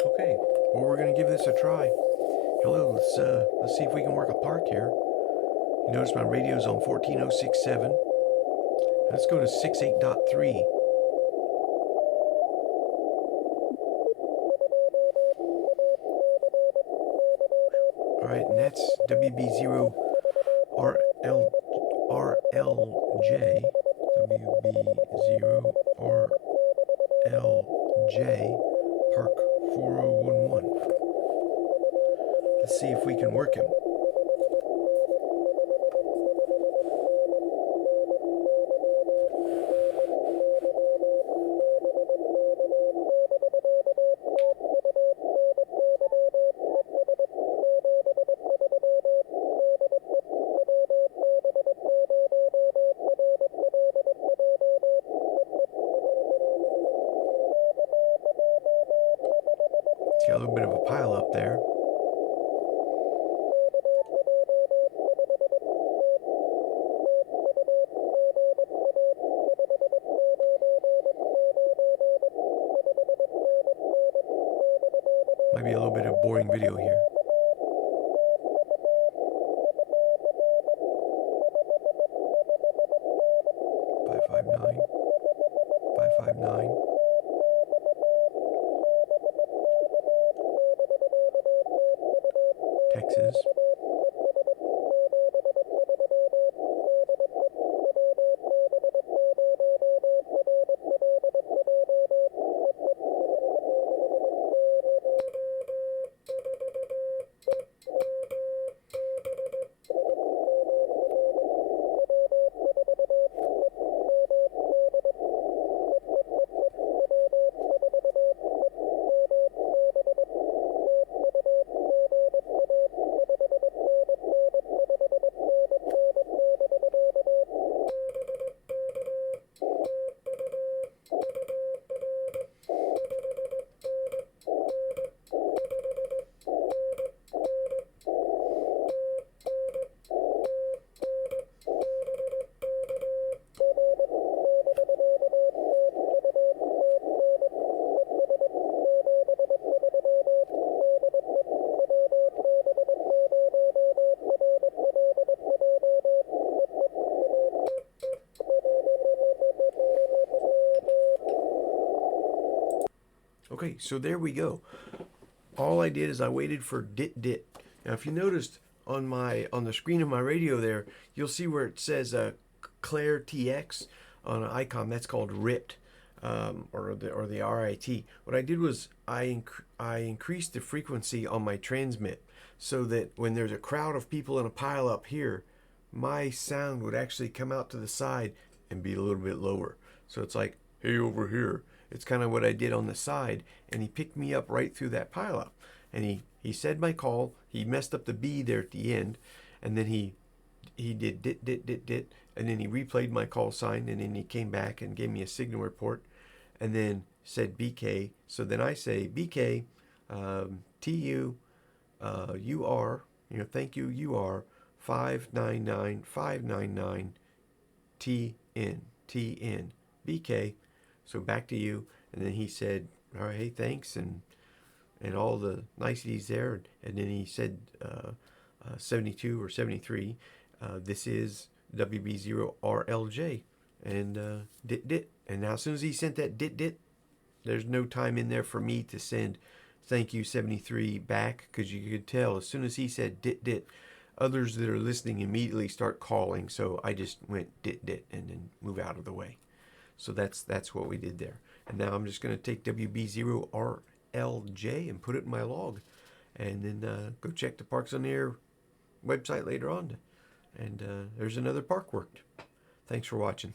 Okay, well, we're gonna give this a try. Hello, let's see if we can work a park here. You notice my radio's on 14067. Let's go to 68.3. All right, and that's WB0 RL RLJ. WB0 RLJ Park 4011. Let's see if we can work him. It's got a little bit of a pile up there. Might be a little bit of boring video here. Five five nine. Texas. Okay, so there we go. All I did is I waited for dit dit. Now, if you noticed on the screen of my radio there, you'll see where it says Claire TX on an icon. That's called RIT, or the RIT. What I did was I increased the frequency on my transmit so that when there's a crowd of people in a pile up here, my sound would actually come out to the side and be a little bit lower. So it's like, hey, over here. It's kind of what I did on the side, and he picked me up right through that pileup. And he said my call. He messed up the B there at the end, and then he did dit dit dit dit, and then he replayed my call sign, and then he came back and gave me a signal report, and then said BK. So then I say BK, TU, you are, thank you, you are 599599 TN BK. So back to you. And then he said, all right, hey, thanks, and all the niceties there. And then he said 72 or 73, this is WB0RLJ. And dit dit. And now as soon as he sent that dit dit, there's no time in there for me to send thank you 73 back, because you could tell as soon as he said dit dit, others that are listening immediately start calling. So I just went dit dit and then move out of the way. So that's what we did there. And now I'm just going to take WB0RLJ and put it in my log, and then go check the Parks on the Air website later on. And there's another park worked. Thanks for watching.